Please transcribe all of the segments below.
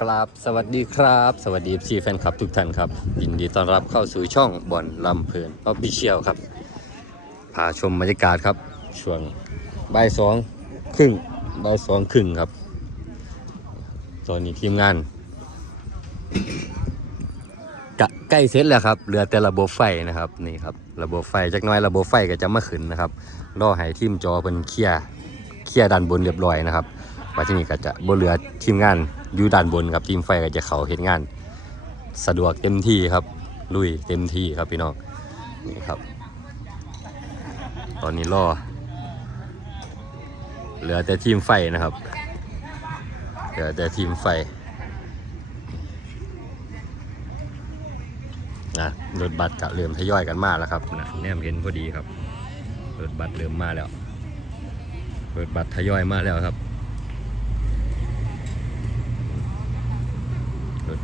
กราบสวัสดีครับ สวัสดีซีแฟนคลับทุกท่านครับยินดีต้อนรับเข้าสู่ช่องบอลลำเพลินออฟฟิเชียลครับ พาชมบรรยากาศครับ ช่วงบ่ายสองครึ่งบ่ายสองครึ่งครับ ตอนนี้ทีมงานกะใกล้เสร็จแล้วครับเหลือแต่ระบบไฟนะครับนี่ครับ ระบบไฟจักน้อยระบบไฟก็จะมาขึ้นนะครับรอให้ทีมจอเป็นเคลียร์เคลียร์ด้านบนเรียบร้อยนะครับ ว่าที่นี่ก็จะบ่เหลือทีมงานอยู่ด้านบนครับทีมไฟก็จะเขาเห็นงาน สะดวกเต็มที่ครับ ลุยเต็มที่ครับพี่น้องนี่ครับ ตอนนี้รอเหลือแต่ทีมไฟนะครับ เหลือแต่ทีมไฟนะรถบัสก็เริ่มทยอยกันมาแล้วครับนะแนมเห็นพอดีครับรถบัสเริ่มมาแล้วรถบัสทยอยมาแล้วครับ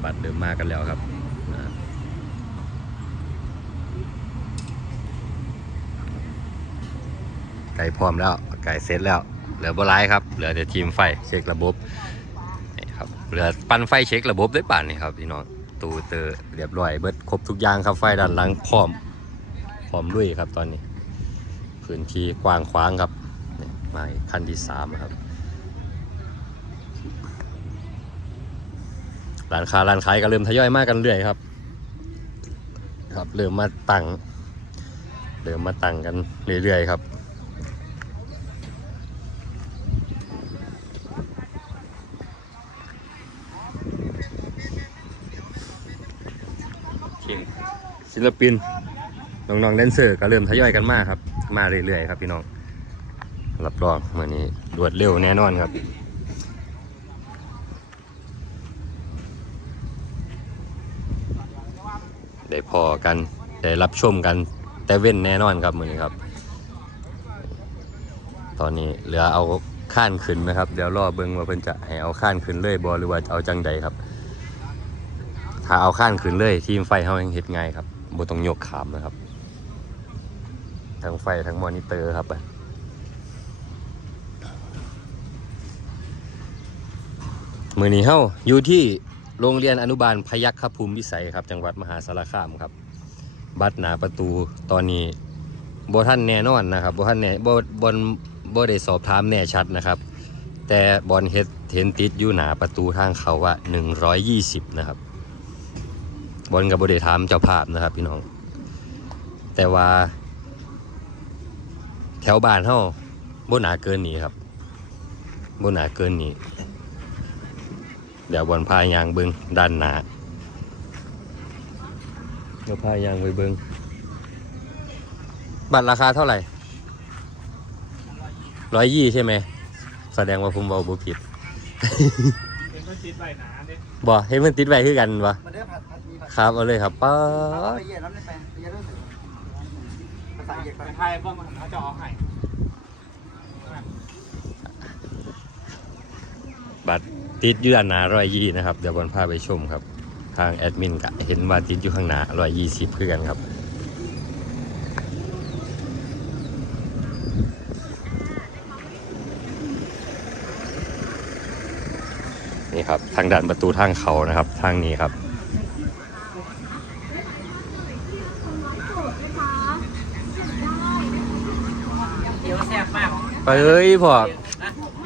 บัสเริ่มมากันแล้วครับไก่พร้อมแล้วไก่เสร็จแล้ว เหลือบรายครับ เหลือแต่ทีมไฟเช็คระบบนี่ครับเหลือปั้นไฟเช็คระบบได้ป่านนี่ครับพี่น้องตูเตอร์เรียบร้อยเบิดครบทุกอย่างครับไฟด้านหลังพร้อมพร้อมลุยครับตอนนี้พื้นที่กว้างขวางครับนี่มาอีกขั้นที่สามครับ ร้านค้าร้านขายก็เริ่มทยอยมากกันเรื่อยครับ ครับเริ่มมาตั้งเริ่มมาตั้งกันเรื่อยๆครับทีมศิลปินน้องๆแดนเซอร์ก็เริ่มทยอยกันมากครับ มาเรื่อยๆครับพี่น้องรับรองเมื่อนี้รวดเร็วแน่นอนครับ ได้พอกันได้รับชมกันแต่เว้นแน่นอนครับมือนี้ครับ ตอนนี้เหลือเอาข้านขึ้นนะครับเดี๋ยวรอเบิ้งว่าเพิ่นจะให้เอาข้านขึ้นเลยบอหรือว่าจะเอาจังใดครับ ถ้าเอาข้านขึ้นเลย ทีมไฟเขายังเห็ดง่ายครับบ่ต้องยกขามนะครับ ทั้งไฟทั้งมอนิเตอร์ครับมือนี้เฮาอยู่ที่ โรงเรียนอนุบาลพยัคฆภูมิวิสัยครับ จังหวัดมหาสารคามครับ บัตรหนาประตูตอนนี้บท่านแน่นอนนะครับบท่านแน่บอบอลบได้สอบถามแน่ชัดนะครับ แต่บอลเฮดเห็นติดอยู่หนาประตูทางเขาว่า 120 นะครับ บอลกับบได้ถามเจ้าภาพนะครับพี่น้อง แต่ว่า แถวบ้านเฮาบ่หนาเกินนี้ครับบ่หนาเกินนี้ เดี๋ยวบอลพายางเบิงด้านหนาเดี๋ยวพายางไปเบิงบัตรราคาเท่าไหร่ร้อยยี่ใช่ไหม แสดงว่าผมบอกบุผิดเห็นมันติดใบหนาเนี่ยบอให้มันติดไว้คือกันวะมาเด้อผัดผัดมีผัดครับเอาเลยครับป๊าเอาดไปเย็นแล้วไม่แปลงไปเย็นแล้วภาษาเย็นไปเป็นไทยบ้างมันเขาจะเอาให้ บัตรติดอยู่ด้านหนาร้อยยี่นะครับ เดี๋ยวบอลพาไปชมครับ ทางแอดมินก็เห็นว่าติดอยู่ข้างหน้าร้อยยี่สิบคือกันครับนี่ครับ ทางด้านประตูทางเขานะครับ ทางนี้ครับเดี๋ยวแซ่บมากไปเอ้ยพอ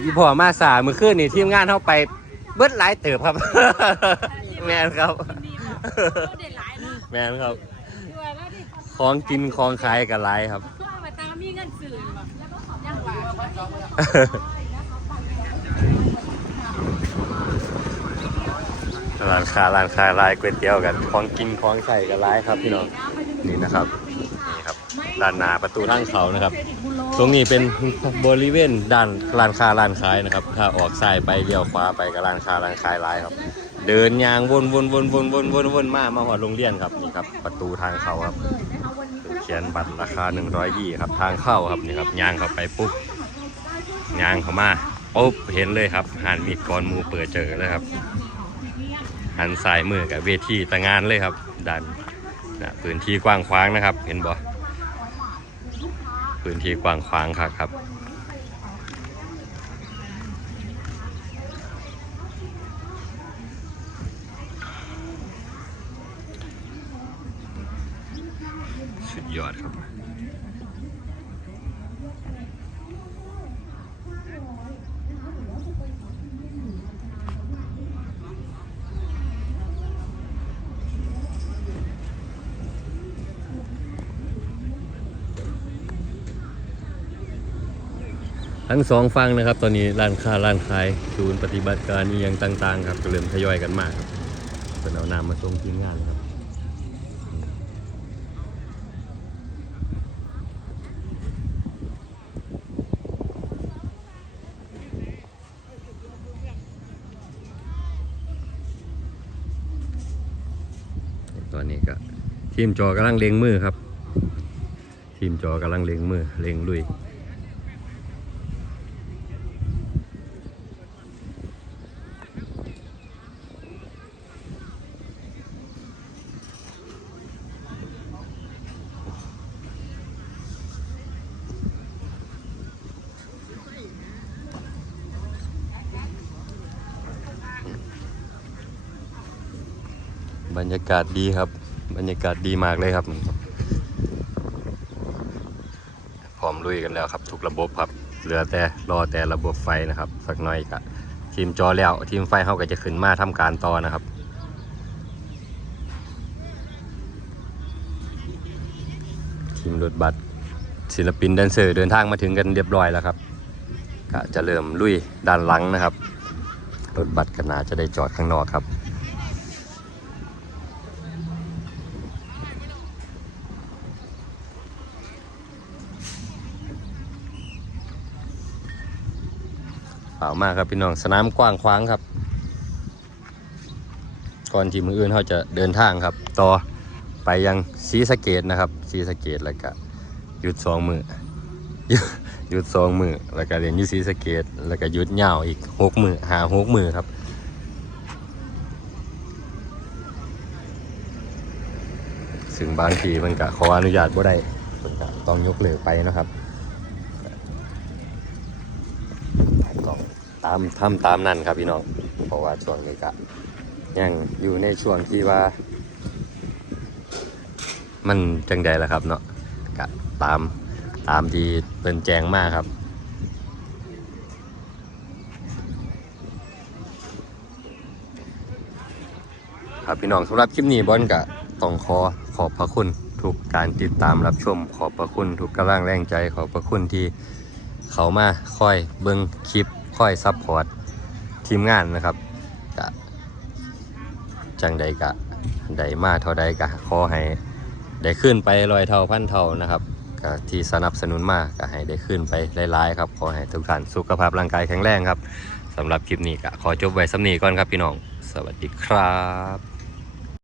อีพอมาสามือขึ้นนี่ทีมงานเข้าไปเบิดหลายเติบครับ แมนครับเด็ดหลายเนาะแมนครับดูแล้วดิของกินของขายกับไรครับเพื่อมาตามมีเงินสื่อแบบยังหวานร้านค้าร้านค้าลายก๋วยเตี๋ยวกัน ของกินของใส่กับไรครับพี่น้องนี่นะครับ นี่ครับด้านหน้าประตูทางเขานะครับ ตรงนี้เป็นบริเวณด้านร้านค้าร้านขายนะครับ ถ้าออกซ้ายไปเลี้ยวขวาไปกับร้านค้าร้านขายหลายครับ เดินยางวนวนวนวนวนวนวนมามาหอดโรงเรียนครับนี่ครับ ประตูทางเข้าครับ เขียนบัตรราคา100ยี่ครับ ทางเข้าครับนี่ครับยางเข้าไปปุ๊บยางเข้ามาปุ๊บเห็นเลยครับหันมีดกรมูเปิดเจอเลยครับหันสายมือกับเวทีตะงานเลยครับดันนะพื้นที่กว้างขวางนะครับ เห็นบ่ พื้นที่กว้างขวางค่ะครับ ยอดครับ ทั้งสองฟังนะครับ ตอนนี้ร้านค้าร้านขายศูนย์ปฏิบัติการนี่ยังต่างๆ ครับก็เริ่มทยอยกันมากครับเป็นเอานามมาส่งทีมงานครับตอนนี้ก็ทีมจอกำลังเล็งมือครับ ทีมจอกำลังเล็งมือเล็งลุย บรรยากาศดีครับ บรรยากาศดีมากเลยครับพร้อมลุยกันแล้วครับ ทุกระบบครับ เหลือแต่รอแต่ระบบไฟนะครับ สักหน่อยก็ทีมจอแล้วทีมไฟเขาก็จะขึ้นมาทำการต่อนะครับทีมรถบัสศิลปินแดนเซอร์เดินทางมาถึงกันเรียบร้อยแล้วครับก็จะเริ่มลุยด้านหลังนะครับรถบัสก็น่าจะได้จอดข้างนอกครับามากครับพี่น้องสนามกว้างขวางครับ ก่อนที่มืออื่นเขาจะเดินทางครับ ต่อไปยังซีสเกตนะครับซีสเกตแล้วก็หยุดสองมือหยุดสองมือแล้วก็เรียนยูซีสเกต แล้วก็หยุดเหยาอีกหกมือหาหกมือครับซึ่งบางทีมันก็ขออนุญาตบ่ได้มันก็ต้องยกเลิกไปนะครับ ตามทำตามนั่นครับพี่น้อง เพราะว่าช่วงนี้ก็ยังอยู่ในช่วงที่ว่า มันจังใดล่ะครับเนาะก็ตามตามที่เป็นแจงมากครับครับพี่น้องสำหรับคลิปนี้บอลกะต้องขอขอบพระคุณทุกการติดตามรับชม ขอบพระคุณทุกกำลังแรงใจขอบพระคุณที่เขามาคอยเบิ่งคลิป คอยซัพพอร์ตทีมงานนะครับกะจังใดกะใดมาเท่าใดกะขอให้ได้ขึ้นไปลอยเท่าพันเท่านะครับกะที่สนับสนุนมากก็ให้ได้ขึ้นไปหลายๆครับขอให้ทุกท่านสุขภาพร่างกายแข็งแรงครับสำหรับคลิปนี้ก็ขอจบไว้สำนีก่อนครับพี่น้อง สวัสดีครับ